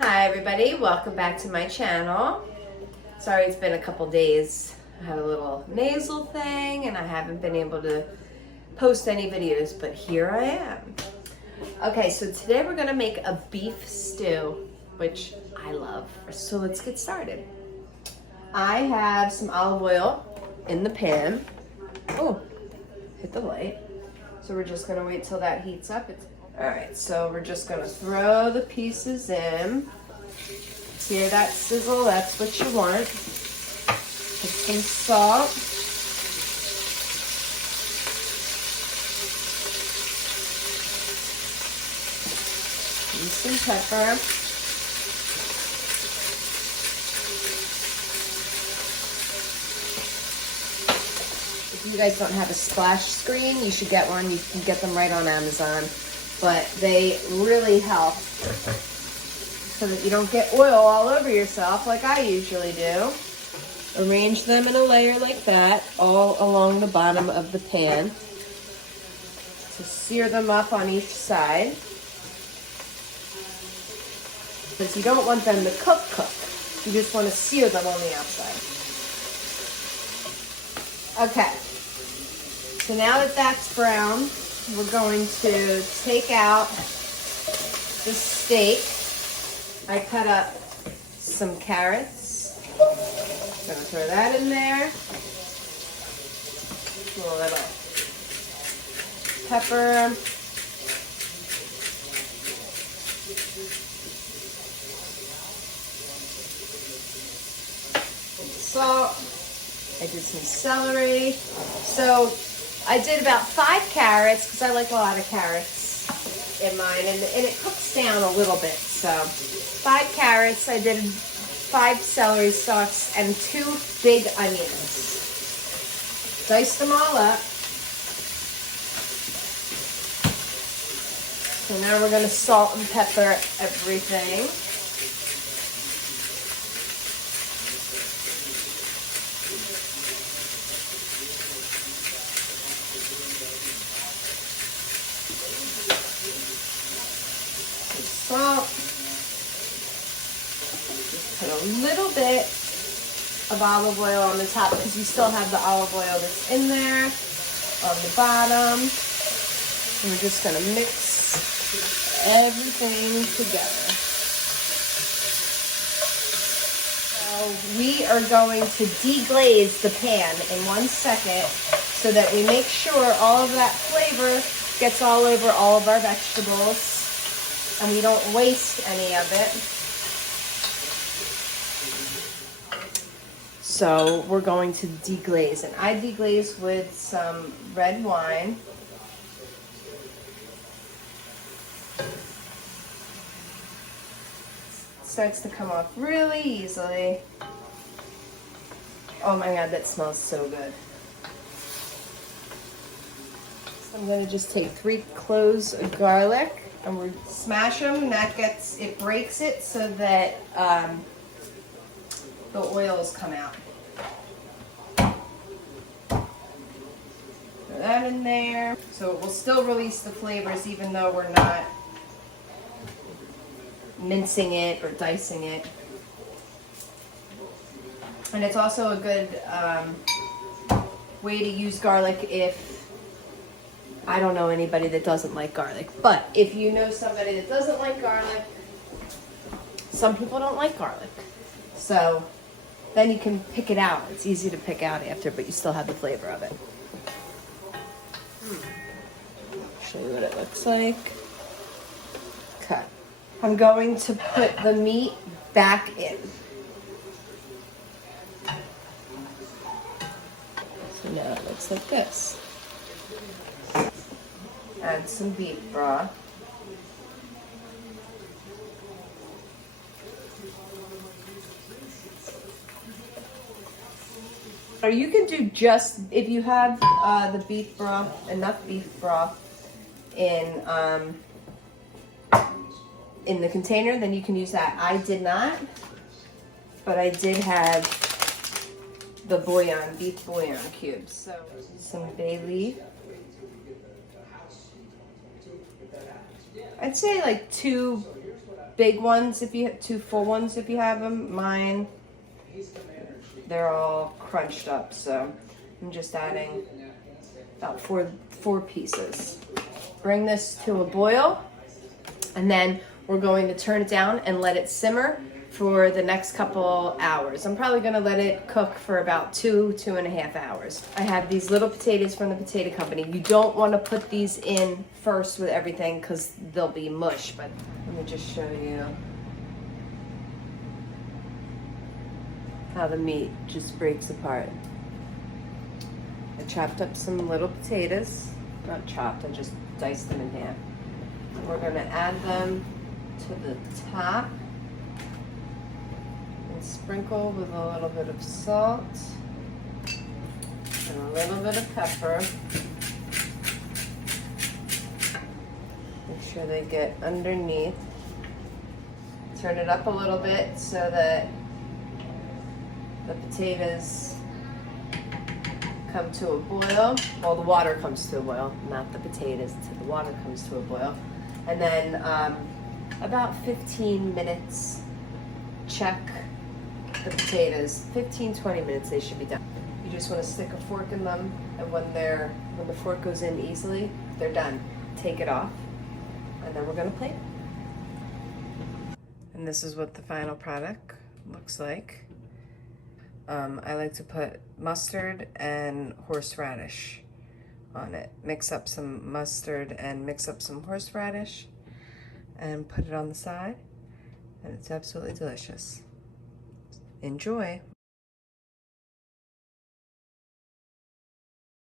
Hi everybody, welcome back to my channel. Sorry it's been a couple days. I had a little nasal thing and I haven't been able to post any videos, but here I am. Okay, so today we're gonna make a beef stew, which I love. So let's get started. I have some olive oil in the pan. Oh, hit the light. So we're just gonna wait till that heats up. All right, so we're just gonna throw the pieces in. Hear that sizzle? That's what you want. Put some salt. And some pepper. If you guys don't have a splash screen, you should get one. You can get them right on Amazon. But they really help so that you don't get oil all over yourself like I usually do. Arrange them in a layer like that all along the bottom of the pan to sear them up on each side. Because you don't want them to cook. You just want to sear them on the outside. Okay, so now that that's brown, we're going to take out the steak. I cut up some carrots. I'm gonna throw that in there. A little pepper. Salt. I did some celery. So I did about 5 carrots because I like a lot of carrots in mine, and it cooks down a little bit. So 5 carrots, I did 5 celery stalks, and 2 big onions. Diced them all up. So now we're going to salt and pepper everything. Salt. Just put a little bit of olive oil on the top because you still have the olive oil that's in there on the bottom. And we're just going to mix everything together. So we are going to deglaze the pan in 1 second so that we make sure all of that flavor gets all over all of our vegetables. And we don't waste any of it. So we're going to deglaze. And I deglaze with some red wine. It starts to come off really easily. Oh my God, that smells so good. So I'm going to just take 3 cloves of garlic. And we smash them, and it breaks it so that the oils come out. Throw that in there. So it will still release the flavors even though we're not mincing it or dicing it. And it's also a good way to use garlic if I don't know anybody that doesn't like garlic, but if you know somebody that doesn't like garlic, some people don't like garlic. So then you can pick it out. It's easy to pick out after, but you still have the flavor of it. I'll show you what it looks like. Okay. I'm going to put the meat back in. So now it looks like this. Add some beef broth. Or you can do just, if you have the beef broth, enough beef broth in the container, then you can use that. I did not, but I did have the bouillon, beef bouillon cubes. So some bay leaf. I'd say like 2 big ones if you have 2 full ones if you have them. Mine, they're all crunched up, so I'm just adding about four pieces. Bring this to a boil, and then we're going to turn it down and let it simmer for the next couple hours. I'm probably gonna let it cook for about 2.5 hours. I have these little potatoes from the potato company. You don't wanna put these in first with everything because they'll be mush, but let me just show you how the meat just breaks apart. I chopped up some little potatoes. Not chopped, I just diced them in half. We're gonna add them to the top and sprinkle with a little bit of salt and a little bit of pepper. Make sure they get underneath. Turn it up a little bit so that the potatoes come to a boil. Well, the water comes to a boil, not the potatoes. The water comes to a boil. And then about 15 minutes, check the potatoes. 15-20 minutes, they should be done. You just want to stick a fork in them, and when the fork goes in easily, they're done. Take it off, and then we're gonna plate. And this is what the final product looks like. I like to put mustard and horseradish on it. Mix up some mustard and mix up some horseradish and put it on the side, and it's absolutely delicious. Enjoy.